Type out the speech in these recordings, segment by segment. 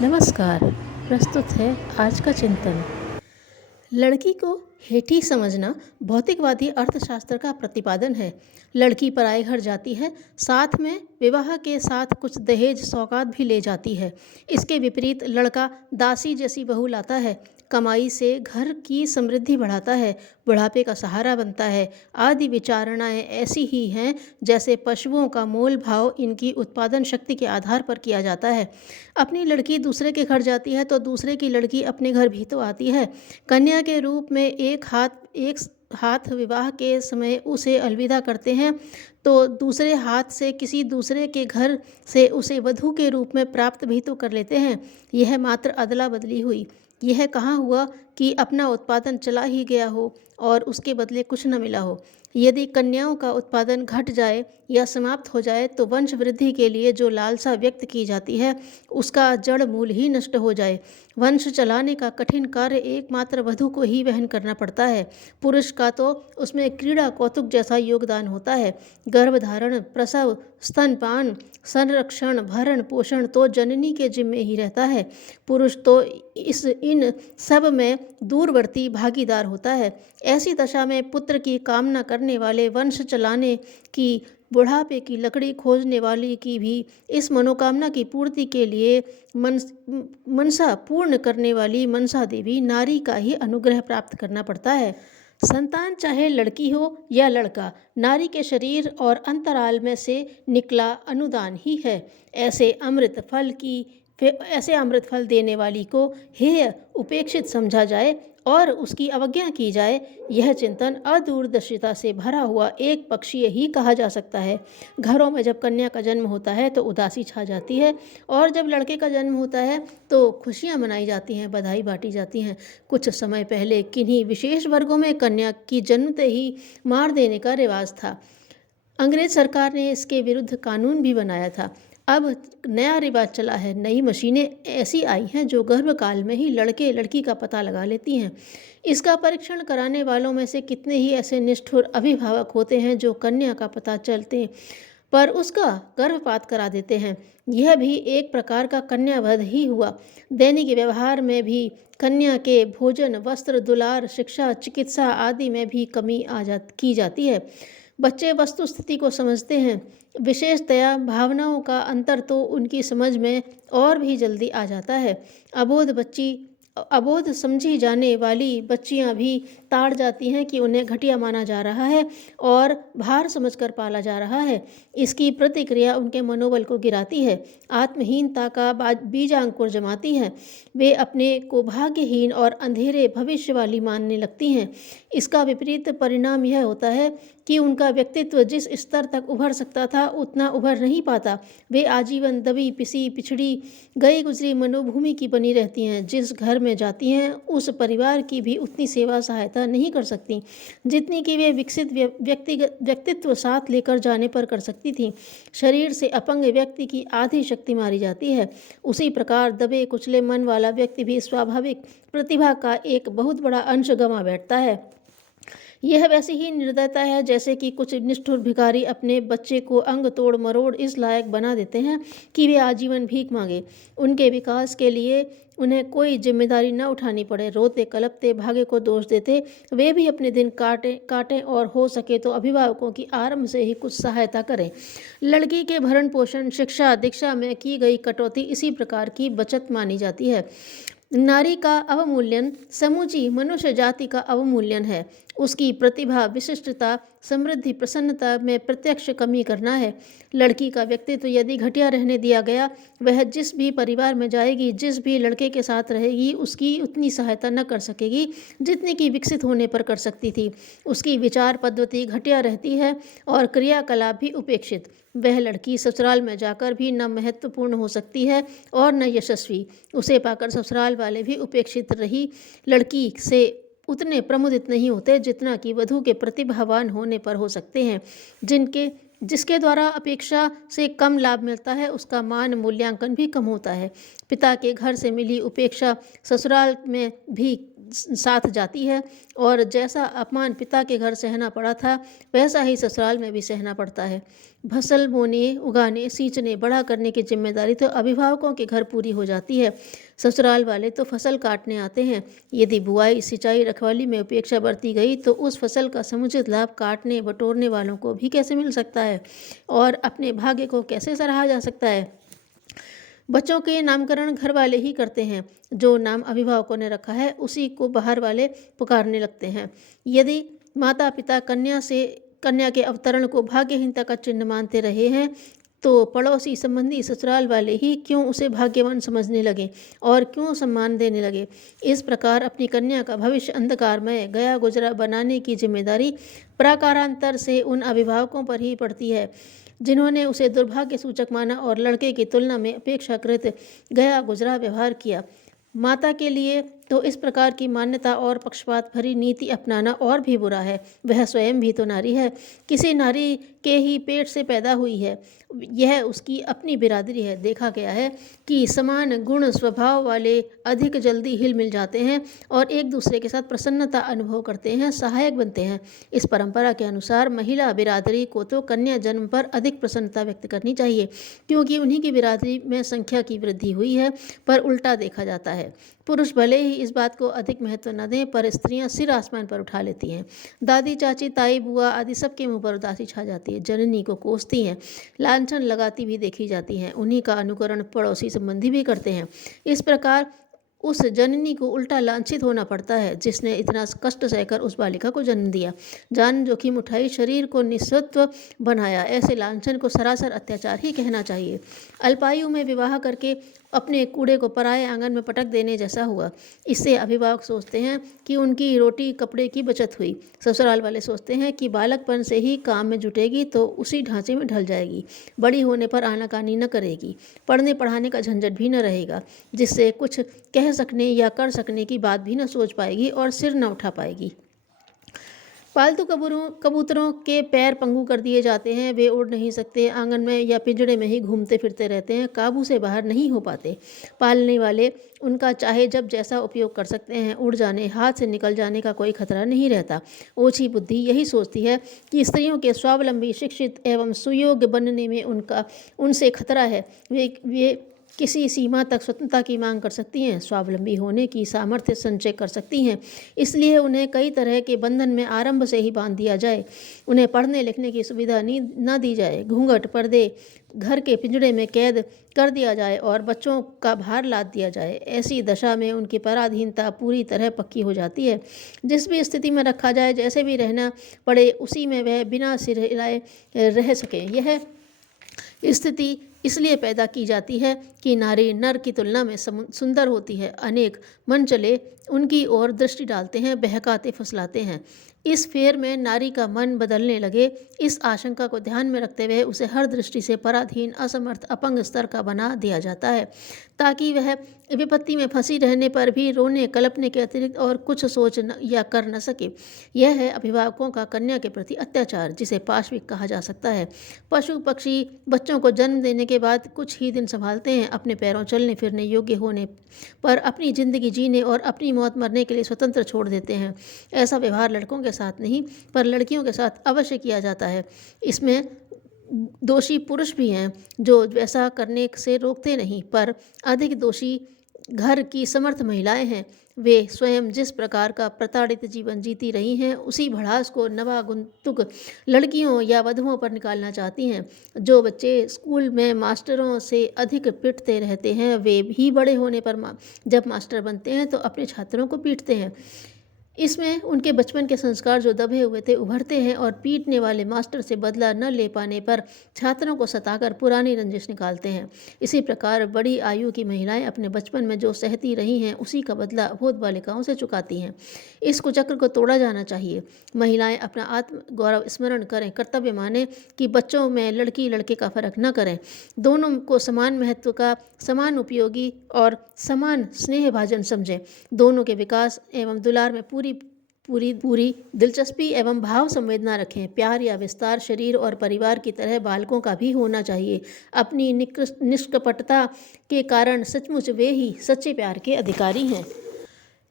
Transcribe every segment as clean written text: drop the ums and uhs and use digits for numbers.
नमस्कार। प्रस्तुत है आज का चिंतन। लड़की को हेठी समझना भौतिकवादी अर्थशास्त्र का प्रतिपादन है। लड़की पराए घर जाती है, साथ में विवाह के साथ कुछ दहेज सौगात भी ले जाती है। इसके विपरीत लड़का दासी जैसी बहू लाता है, कमाई से घर की समृद्धि बढ़ाता है, बुढ़ापे का सहारा बनता है। आदि विचारणाएं ऐसी ही हैं जैसे पशुओं का मोल भाव इनकी उत्पादन शक्ति के आधार पर किया जाता है। अपनी लड़की दूसरे के घर जाती है तो दूसरे की लड़की अपने घर भी तो आती है। कन्या के रूप में एक हाथ विवाह के समय उसे अलविदा करते हैं तो दूसरे हाथ से किसी दूसरे के घर से उसे वधू के रूप में प्राप्त भी तो कर लेते हैं। यह मात्र अदला बदली हुई। यह कहाँ हुआ कि अपना उत्पादन चला ही गया हो और उसके बदले कुछ न मिला हो। यदि कन्याओं का उत्पादन घट जाए या समाप्त हो जाए तो वंश वृद्धि के लिए जो लालसा व्यक्त की जाती है उसका जड़ मूल ही नष्ट हो जाए। वंश चलाने का कठिन कार्य एकमात्र वधू को ही वहन करना पड़ता है। पुरुष का तो उसमें क्रीड़ा कौतुक जैसा योगदान होता है। गर्भधारण, प्रसव, स्तनपान, संरक्षण, भरण पोषण तो जननी के जिम्मे ही रहता है। पुरुष तो इन सब में दूरवर्ती भागीदार होता है। ऐसी दशा में पुत्र की कामना करने वाले, वंश चलाने की, बुढ़ापे की लकड़ी खोजने वाली की भी इस मनोकामना की पूर्ति के लिए मनसा पूर्ण करने वाली मनसा देवी नारी का ही अनुग्रह प्राप्त करना पड़ता है। संतान चाहे लड़की हो या लड़का, नारी के शरीर और अंतराल में से निकला अनुदान ही है। ऐसे अमृत फल देने वाली को हेय उपेक्षित समझा जाए और उसकी अवज्ञा की जाए, यह चिंतन अदूरदर्शिता से भरा हुआ एक पक्षीय ही कहा जा सकता है। घरों में जब कन्या का जन्म होता है तो उदासी छा जाती है और जब लड़के का जन्म होता है तो खुशियां मनाई जाती हैं, बधाई बांटी जाती हैं। कुछ समय पहले किन्हीं विशेष वर्गों में कन्या की जन्मते ही मार देने का रिवाज था। अंग्रेज सरकार ने इसके विरुद्ध कानून भी बनाया था। अब नया रिवाज चला है। नई मशीनें ऐसी आई हैं जो गर्भकाल में ही लड़के लड़की का पता लगा लेती हैं। इसका परीक्षण कराने वालों में से कितने ही ऐसे निष्ठुर अभिभावक होते हैं जो कन्या का पता चलते पर उसका गर्भपात करा देते हैं। यह भी एक प्रकार का कन्यावध ही हुआ। दैनिक व्यवहार में भी कन्या के भोजन, वस्त्र, दुलार, शिक्षा, चिकित्सा आदि में भी कमी की जाती है। बच्चे वस्तु स्थिति को समझते हैं, विशेषतया भावनाओं का अंतर तो उनकी समझ में और भी जल्दी आ जाता है। अबोध समझी जाने वाली बच्चियां भी ताड़ जाती हैं कि उन्हें घटिया माना जा रहा है और भार समझकर पाला जा रहा है। इसकी प्रतिक्रिया उनके मनोबल को गिराती है, आत्महीनता का बीजांकुर जमाती है। वे अपने को भाग्यहीन और अंधेरे भविष्य वाली मानने लगती हैं। इसका विपरीत परिणाम यह होता है कि उनका व्यक्तित्व जिस स्तर तक उभर सकता था उतना उभर नहीं पाता। वे आजीवन दबी पिसी पिछड़ी गई गुजरी मनोभूमि की बनी रहती हैं। जिस घर में जाती हैं उस परिवार की भी उतनी सेवा सहायता नहीं कर सकती जितनी कि वे विकसित व्यक्तित्व साथ लेकर जाने पर कर सकती थी। शरीर से अपंग व्यक्ति की आधी शक्ति मारी जाती है। उसी प्रकार दबे कुचले मन वाला व्यक्ति भी स्वाभाविक प्रतिभा का एक बहुत बड़ा अंश गंवा बैठता है। यह वैसी ही निर्दयता है जैसे कि कुछ निष्ठुर भिखारी अपने बच्चे को अंग तोड़ मरोड़ इस लायक बना देते हैं कि वे आजीवन भीख मांगे। उनके विकास के लिए उन्हें कोई जिम्मेदारी न उठानी पड़े। रोते कलपते भाग्य को दोष देते वे भी अपने दिन काटें और हो सके तो अभिभावकों की आरंभ से ही कुछ सहायता करें। लड़की के भरण पोषण, शिक्षा दीक्षा में की गई कटौती इसी प्रकार की बचत मानी जाती है। नारी का अवमूल्यन समूची मनुष्य जाति का अवमूल्यन है। उसकी प्रतिभा, विशिष्टता, समृद्धि, प्रसन्नता में प्रत्यक्ष कमी करना है। लड़की का व्यक्तित्व यदि घटिया रहने दिया गया, वह जिस भी परिवार में जाएगी, जिस भी लड़के के साथ रहेगी, उसकी उतनी सहायता न कर सकेगी जितनी कि विकसित होने पर कर सकती थी। उसकी विचार पद्धति घटिया रहती है और क्रियाकलाप भी उपेक्षित। वह लड़की ससुराल में जाकर भी न महत्वपूर्ण हो सकती है और न यशस्वी। उसे पाकर ससुराल वाले भी उपेक्षित रही लड़की से उतने प्रमुदित नहीं होते जितना कि वधू के प्रतिभावान होने पर हो सकते हैं। जिसके द्वारा अपेक्षा से कम लाभ मिलता है उसका मान मूल्यांकन भी कम होता है। पिता के घर से मिली उपेक्षा ससुराल में भी साथ जाती है और जैसा अपमान पिता के घर सहना पड़ा था वैसा ही ससुराल में भी सहना पड़ता है। फसल बोने, उगाने, सींचने, बड़ा करने की जिम्मेदारी तो अभिभावकों के घर पूरी हो जाती है, ससुराल वाले तो फसल काटने आते हैं। यदि बुआई, सिंचाई, रखवाली में उपेक्षा बरती गई तो उस फसल का समुचित लाभ काटने बटोरने वालों को भी कैसे मिल सकता है और अपने भाग्य को कैसे सराहा जा सकता है। बच्चों के नामकरण घर वाले ही करते हैं, जो नाम अभिभावकों ने रखा है उसी को बाहर वाले पुकारने लगते हैं। यदि माता पिता कन्या के अवतरण को भाग्यहीनता का चिन्ह मानते रहे हैं तो पड़ोसी, संबंधी, ससुराल वाले ही क्यों उसे भाग्यवान समझने लगे और क्यों सम्मान देने लगे। इस प्रकार अपनी कन्या का भविष्य अंधकारमय गया गुजरा बनाने की जिम्मेदारी प्राकारांतर से उन अभिभावकों पर ही पड़ती है जिन्होंने उसे दुर्भाग्य सूचक माना और लड़के की तुलना में अपेक्षाकृत गया गुजरा व्यवहार किया। माता के लिए तो इस प्रकार की मान्यता और पक्षपात भरी नीति अपनाना और भी बुरा है। वह स्वयं भी तो नारी है, किसी नारी के ही पेट से पैदा हुई है, यह उसकी अपनी बिरादरी है। देखा गया है कि समान गुण स्वभाव वाले अधिक जल्दी हिल मिल जाते हैं और एक दूसरे के साथ प्रसन्नता अनुभव करते हैं, सहायक बनते हैं। इस परंपरा के अनुसार महिला बिरादरी को तो कन्या जन्म पर अधिक प्रसन्नता व्यक्त करनी चाहिए, क्योंकि उन्हीं की बिरादरी में संख्या की वृद्धि हुई है। पर उल्टा देखा जाता है, पुरुष भले ही इस बात को अधिक महत्व न दें, पर स्त्रियां सिर आसमान पर उठा लेती हैं। दादी, चाची, ताई, बुआ आदि सबके मुंह पर उदासी छा जाती है। जननी को कोसती हैं, लांछन लगाती भी देखी जाती हैं। उन्हीं का अनुकरण पड़ोसी संबंधी भी करते हैं। इस प्रकार उस जननी को उल्टा लांछित होना पड़ता है जिसने इतना कष्ट सहकर उस बालिका को जन्म दिया, जान जोखिम उठाई, शरीर को निस्सत्व बनाया। ऐसे लांछन को सरासर अत्याचार ही कहना चाहिए। अल्पायु में विवाह करके अपने कूड़े को पराये आंगन में पटक देने जैसा हुआ। इससे अभिभावक सोचते हैं कि उनकी रोटी कपड़े की बचत हुई, ससुराल वाले सोचते हैं कि बालकपन से ही काम में जुटेगी तो उसी ढांचे में ढल जाएगी, बड़ी होने पर आनाकानी न करेगी, पढ़ने पढ़ाने का झंझट भी न रहेगा, जिससे कुछ कह सकने या कर सकने की बात भी न सोच पाएगी और सिर न उठा पाएगी। पालतू कबूतरों के पैर पंगु कर दिए जाते हैं, वे उड़ नहीं सकते, आंगन में या पिंजड़े में ही घूमते फिरते रहते हैं, काबू से बाहर नहीं हो पाते। पालने वाले उनका चाहे जब जैसा उपयोग कर सकते हैं, उड़ जाने, हाथ से निकल जाने का कोई खतरा नहीं रहता। ओछी बुद्धि यही सोचती है कि स्त्रियों के स्वावलंबी, शिक्षित एवं सुयोग्य बनने में उनसे खतरा है। वे किसी सीमा तक स्वतंत्रता की मांग कर सकती हैं, स्वावलंबी होने की सामर्थ्य संचय कर सकती हैं। इसलिए उन्हें कई तरह के बंधन में आरंभ से ही बांध दिया जाए। उन्हें पढ़ने लिखने की सुविधा न दी जाए, घूंघट पर्दे घर के पिंजड़े में कैद कर दिया जाए और बच्चों का भार लाद दिया जाए। ऐसी दशा में उनकी पराधीनता पूरी तरह पक्की हो जाती है। जिस भी स्थिति में रखा जाए, जैसे भी रहना पड़े, उसी में वह बिना सिर हिलाए रह सकें। यह स्थिति इसलिए पैदा की जाती है कि नारी नर की तुलना में सुंदर होती है। अनेक मन चले उनकी ओर दृष्टि डालते हैं, बहकाते फुसलाते हैं। इस फेर में नारी का मन बदलने लगे, इस आशंका को ध्यान में रखते हुए उसे हर दृष्टि से पराधीन, असमर्थ, अपंग स्तर का बना दिया जाता है, ताकि वह विपत्ति में फंसी रहने पर भी रोने कलपने के अतिरिक्त और कुछ सोच या कर न सके। यह है अभिभावकों का कन्या के प्रति अत्याचार, जिसे पाशविक कहा जा सकता है। पशु पक्षी बच्चों को जन्म देने के बाद कुछ ही दिन संभालते हैं, अपने पैरों चलने फिरने योग्य होने पर अपनी जिंदगी जीने और अपनी मौत मरने के लिए स्वतंत्र छोड़ देते हैं। ऐसा व्यवहार लड़कों के साथ नहीं, पर लड़कियों के साथ अवश्य किया जाता है। इसमें दोषी पुरुष भी हैं जो वैसा करने से रोकते नहीं, पर अधिक दोषी घर की समर्थ महिलाएं हैं। वे स्वयं जिस प्रकार का प्रताड़ित जीवन जीती रही हैं, उसी भड़ास को नवागंतुक लड़कियों या वधुओं पर निकालना चाहती हैं। जो बच्चे स्कूल में मास्टरों से अधिक पिटते रहते हैं, वे भी बड़े होने पर जब मास्टर बनते हैं तो अपने छात्रों को पीटते हैं। इसमें उनके बचपन के संस्कार जो दबे हुए थे उभरते हैं और पीटने वाले मास्टर से बदला न ले पाने पर छात्रों को सताकर पुरानी रंजिश निकालते हैं। इसी प्रकार बड़ी आयु की महिलाएं अपने बचपन में जो सहती रही हैं, उसी का बदला अबोध बालिकाओं से चुकाती हैं। इस कुचक्र को तोड़ा जाना चाहिए। महिलाएं अपना आत्म गौरव स्मरण करें, कर्तव्य माने कि बच्चों में लड़की लड़के का फर्क न करें, दोनों को समान महत्व का, समान उपयोगी और समान स्नेहभाजन समझें। दोनों के विकास एवं दुलार में पूरी दिलचस्पी एवं भाव संवेदना रखें। प्यार या विस्तार शरीर और परिवार की तरह बालकों का भी होना चाहिए। अपनी निष्कपटता के कारण सचमुच वे ही सच्चे प्यार के अधिकारी हैं।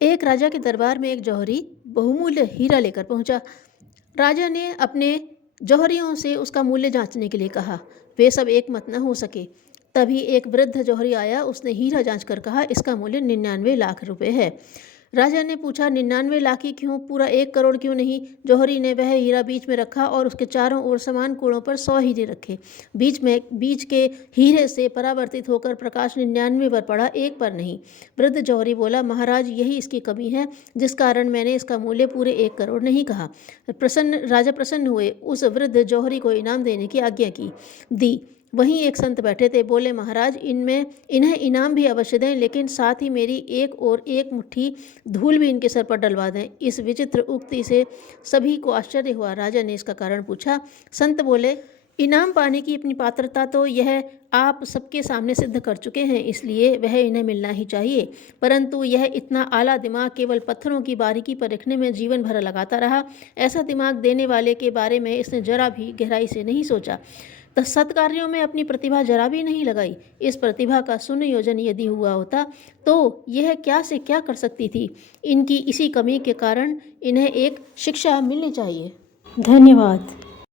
एक राजा के दरबार में एक जौहरी बहुमूल्य हीरा लेकर पहुंचा। राजा ने अपने जौहरियों से उसका मूल्य जांचने के लिए कहा। वे सब एक मत न हो सके। तभी एक वृद्ध जौहरी आया। उसने हीरा जांच कर कहा, इसका मूल्य 99 लाख रुपए है। राजा ने पूछा, 99 लाख ही क्यों, पूरा 1 करोड़ क्यों नहीं? जौहरी ने वह हीरा बीच में रखा और उसके चारों ओर समान कोणों पर 100 हीरे रखे। बीच के हीरे से परावर्तित होकर प्रकाश 99 पर पड़ा, एक पर नहीं। वृद्ध जौहरी बोला, महाराज, यही इसकी कमी है, जिस कारण मैंने इसका मूल्य पूरे 1 करोड़ नहीं कहा। राजा प्रसन्न हुए, उस वृद्ध जौहरी को इनाम देने की आज्ञा दी। वहीं एक संत बैठे थे। बोले, महाराज, इन्हें इनाम भी अवश्य दें, लेकिन साथ ही मेरी एक मुट्ठी धूल भी इनके सर पर डलवा दें। इस विचित्र उक्ति से सभी को आश्चर्य हुआ। राजा ने इसका कारण पूछा। संत बोले, इनाम पाने की अपनी पात्रता तो यह आप सबके सामने सिद्ध कर चुके हैं, इसलिए वह इन्हें मिलना ही चाहिए। परंतु यह इतना आला दिमाग केवल पत्थरों की बारीकी पर रखने में जीवन भर लगाता रहा। ऐसा दिमाग देने वाले के बारे में इसने जरा भी गहराई से नहीं सोचा, तो सत्कार्यों में अपनी प्रतिभा जरा भी नहीं लगाई। इस प्रतिभा का सुनियोजन यदि हुआ होता तो यह क्या से क्या कर सकती थी। इनकी इसी कमी के कारण इन्हें एक शिक्षा मिलनी चाहिए। धन्यवाद।